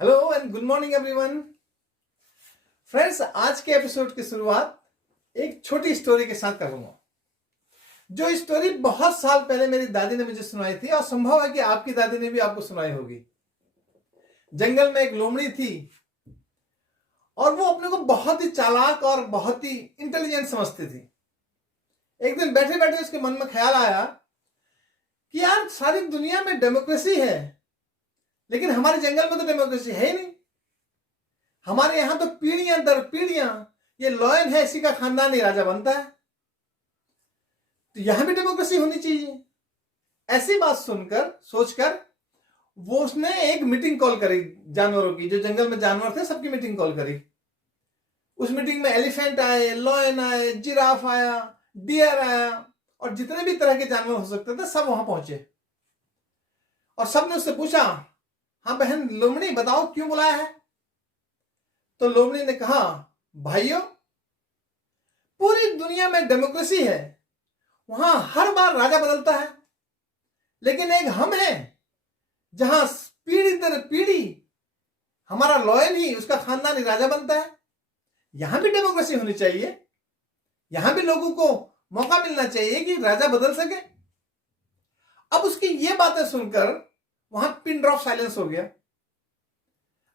Hello and good morning everyone. Friends, आज के episode की शुरुआत एक छोटी स्टोरी के साथ करूंगा। जो स्टोरी बहुत साल पहले मेरी दादी ने मुझे सुनाई थी और संभव है कि आपकी दादी ने भी आपको सुनाई होगी। जंगल में एक लोमड़ी थी और वो अपने को बहुत ही चालाक और बहुत ही इंटेलिजेंट समझती थी। एक दिन बैठे बैठे उसके मन में ख्याल आया कि यार, सारी दुनिया में डेमोक्रेसी है, लेकिन हमारे जंगल में तो डेमोक्रेसी है ही नहीं। हमारे यहां तो पीढ़ियां दर पीढ़ियां ये लॉयन है, इसी का खानदान ही राजा बनता है, तो यहां भी डेमोक्रेसी होनी चाहिए। ऐसी बात सुनकर सोचकर वो उसने एक मीटिंग कॉल करी जानवरों की। जो जंगल में जानवर थे सबकी मीटिंग कॉल करी। उस मीटिंग में एलिफेंट आए, लॉयन आए, जिराफ आया, डियर आया और जितने भी तरह के जानवर हो सकते थे सब वहां पहुंचे। और सबने उससे पूछा, हाँ बहन लोमड़ी, बताओ क्यों बुलाया है? तो लोमड़ी ने कहा, भाइयों, पूरी दुनिया में डेमोक्रेसी है, वहां हर बार राजा बदलता है, लेकिन एक हम हैं जहां पीढ़ी दर पीढ़ी हमारा लॉयल ही, उसका खानदान ही राजा बनता है। यहां भी डेमोक्रेसी होनी चाहिए, यहां भी लोगों को मौका मिलना चाहिए कि राजा बदल सके। अब उसकी ये बातें सुनकर वहां पिन ड्रॉप साइलेंस हो गया।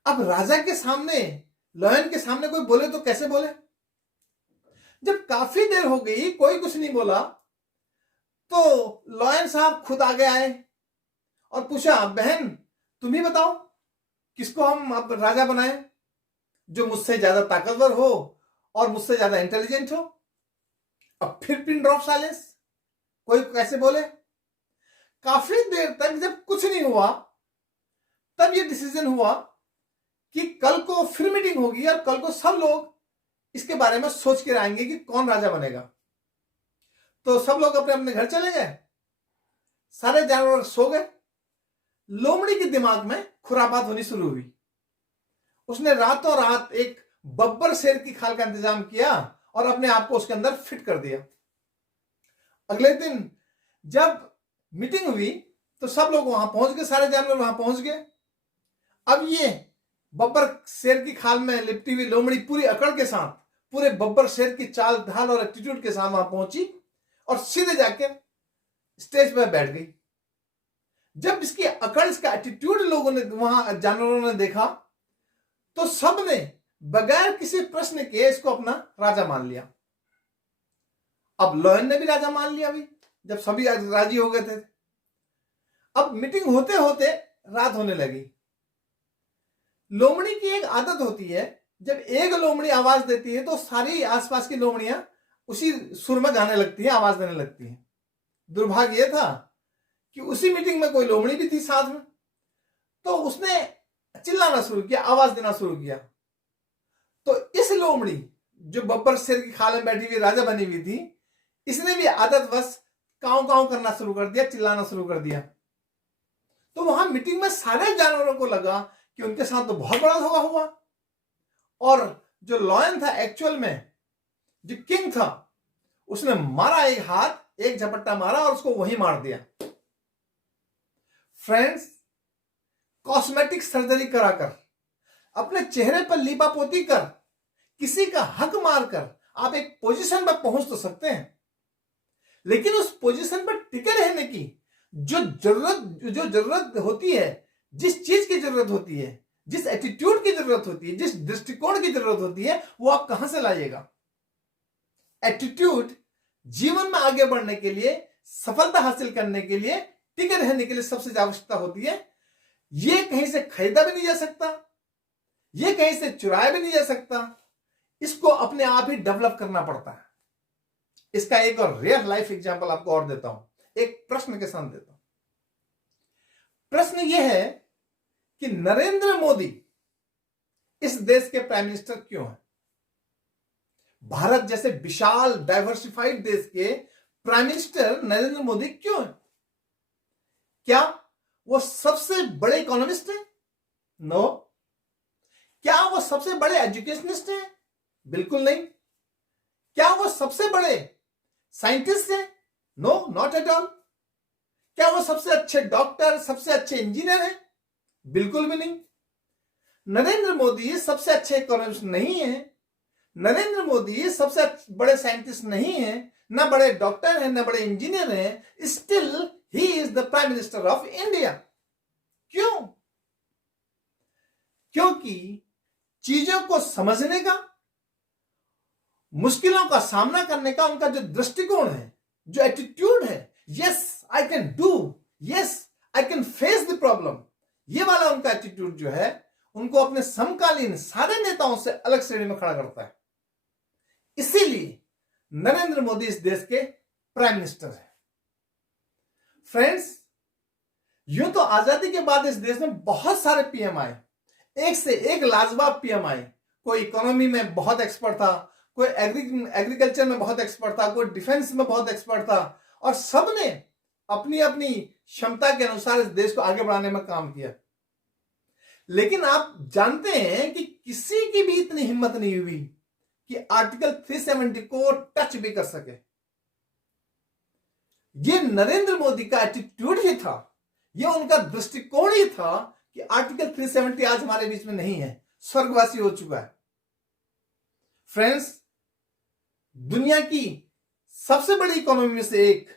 अब राजा के सामने, लॉयन के सामने कोई बोले तो कैसे बोले? जब काफी देर हो गई कोई कुछ नहीं बोला, तो लॉयन साहब खुद आगे आए और पूछा, बहन तुम ही बताओ किसको हम अब राजा बनाएं, जो मुझसे ज्यादा ताकतवर हो और मुझसे ज्यादा इंटेलिजेंट हो। अब फिर पिन ड्रॉप साइलेंस, कोई कैसे बोले? काफी देर तक जब कुछ नहीं हुआ, तब ये डिसीजन हुआ कि कल को फिर मीटिंग होगी और कल को सब लोग इसके बारे में सोच के आएंगे कि कौन राजा बनेगा। तो सब लोग अपने अपने घर चले गए, सारे जानवर सो गए। लोमड़ी के दिमाग में खुरापात होनी शुरू हुई। उसने रातों रात एक बब्बर शेर की खाल का इंतजाम किया और अपने आप को उसके अंदर फिट कर दिया। अगले दिन जब मीटिंग हुई तो सब लोग वहां पहुंच गए, सारे जानवर वहां पहुंच गए। अब ये बब्बर शेर की खाल में लिपटी हुई लोमड़ी पूरी अकड़ के साथ, पूरे बब्बर शेर की चाल ढाल और एटीट्यूड के साथ वहां पहुंची और सीधे जाके स्टेज पर बैठ गई। जब इसकी अकड़, इसका एटीट्यूड लोगों ने, वहां जानवरों ने देखा, तो सबने बगैर किसी प्रश्न के इसको अपना राजा मान लिया। अब लॉयन ने भी राजा मान लिया भी, जब सभी राजी हो गए थे। अब मीटिंग होते होते रात होने लगी। लोमड़ी की एक आदत होती है, जब एक लोमड़ी आवाज देती है तो सारी आसपास की लोमड़ियां उसी सुर में गाने लगती हैं, आवाज देने लगती हैं। दुर्भाग्य यह था कि उसी मीटिंग में कोई लोमड़ी भी थी साथ में, तो उसने चिल्लाना शुरू किया, आवाज देना शुरू किया। तो इस लोमड़ी जो बब्बर शेर की खाल में बैठी हुई राजा बनी हुई थी, इसने भी आदतवश काव काव करना शुरू कर दिया, चिल्लाना शुरू कर दिया। तो वहां मीटिंग में सारे जानवरों को लगा कि उनके साथ तो बहुत बड़ा धोखा हुआ और जो लॉयन था, एक्चुअल में जो किंग था, उसने मारा एक हाथ, एक झपट्टा मारा और उसको वहीं मार दिया। फ्रेंड्स, कॉस्मेटिक सर्जरी कराकर, अपने चेहरे पर लीपापोती कर, किसी का हक मारकर आप एक पोजीशन पर पहुंच तो सकते हैं, लेकिन उस पोजीशन पर टिके रहने की जो जरूरत होती है, जिस चीज की जरूरत होती है, जिस एटीट्यूड की जरूरत होती है, जिस दृष्टिकोण की जरूरत होती है, वो आप कहां से लाइएगा? एटीट्यूड जीवन में आगे बढ़ने के लिए, सफलता हासिल करने के लिए, टिके रहने के लिए सबसे ज्यादा आवश्यकता होती है। ये कहीं से खरीदा भी नहीं जा सकता, ये कहीं से चुराया भी नहीं जा सकता, इसको अपने आप ही डेवलप करना पड़ता है। इसका एक और रियल लाइफ एग्जांपल आपको और देता हूं, एक प्रश्न के साथ देता हूं। प्रश्न यह है कि नरेंद्र मोदी इस देश के प्राइम मिनिस्टर क्यों हैं? भारत जैसे विशाल डाइवर्सिफाइड देश के प्राइम मिनिस्टर नरेंद्र मोदी क्यों हैं? क्या वो सबसे बड़े इकोनॉमिस्ट हैं? नो। क्या वो सबसे बड़े एजुकेशनिस्ट हैं? बिल्कुल नहीं। क्या वो सबसे बड़े साइंटिस्ट हैं? No, not at all. क्या वो सबसे अच्छे डॉक्टर, सबसे अच्छे इंजीनियर हैं? बिल्कुल भी नहीं। नरेंद्र मोदी सबसे अच्छे इकोनॉमिस्ट नहीं है, नरेंद्र मोदी सबसे बड़े साइंटिस्ट नहीं है, ना बड़े डॉक्टर हैं, ना बड़े इंजीनियर हैं, still he is the prime minister of India. क्यों? क्योंकि चीजों को समझने का, मुश्किलों का सामना करने का उनका जो दृष्टिकोण है, जो एटीट्यूड है, yes I can do, yes I can face the problem, ये वाला उनका एटीट्यूड जो है उनको अपने समकालीन सारे नेताओं से अलग श्रेणी में खड़ा करता है। इसीलिए नरेंद्र मोदी इस देश के प्राइम मिनिस्टर है। फ्रेंड्स, यूं तो आजादी के बाद इस देश में बहुत सारे पीएम आए, एक से एक लाजवाब पीएम आए। कोई इकोनॉमी में बहुत एक्सपर्ट था, कोई एग्रीकल्चर में बहुत एक्सपर्ट था, कोई डिफेंस में बहुत एक्सपर्ट था, और सबने अपनी अपनी क्षमता के अनुसार इस देश को आगे बढ़ाने में काम किया। लेकिन आप जानते हैं कि किसी की भी इतनी हिम्मत नहीं हुई कि आर्टिकल 370 को टच भी कर सके। ये नरेंद्र मोदी का एटीट्यूड ही था, ये उनका दृष्टिकोण ही था कि आर्टिकल 370 आज हमारे बीच में नहीं है, स्वर्गवासी हो चुका है। फ्रेंड्स, दुनिया की सबसे बड़ी इकोनॉमी में से एक,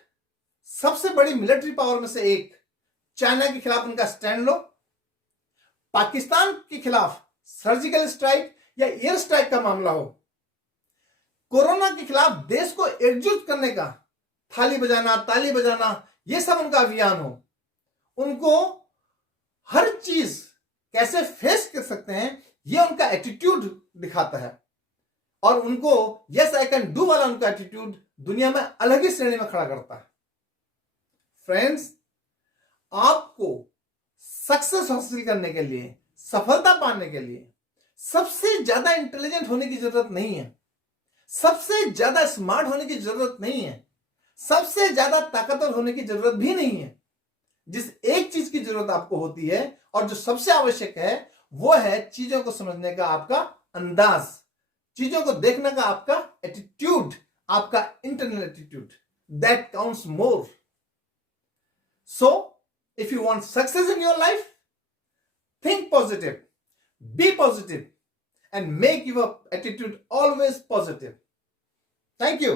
सबसे बड़ी मिलिट्री पावर में से एक, चाइना के खिलाफ उनका स्टैंड लो, पाकिस्तान के खिलाफ सर्जिकल स्ट्राइक या एयर स्ट्राइक का मामला हो, कोरोना के खिलाफ देश को एकजुट करने का थाली बजाना, ताली बजाना, यह सब उनका अभियान हो, उनको हर चीज कैसे फेस कर सकते हैं यह उनका एटीट्यूड दिखाता है। और उनको यस आई कैन डू वाला उनका एटीट्यूड दुनिया में अलग ही श्रेणी में खड़ा करता है। फ्रेंड्स, आपको सक्सेस हासिल करने के लिए, सफलता पाने के लिए सबसे ज्यादा इंटेलिजेंट होने की जरूरत नहीं है, सबसे ज्यादा स्मार्ट होने की जरूरत नहीं है, सबसे ज्यादा ताकतवर होने की जरूरत भी नहीं है। जिस एक चीज की जरूरत आपको होती है और जो सबसे आवश्यक है वो है चीजों को समझने का आपका अंदाज, चीजों को देखने का आपका एटीट्यूड, आपका internal attitude, that counts more. So if you want success in your life, think positive, be positive, and make your attitude always positive. Thank you.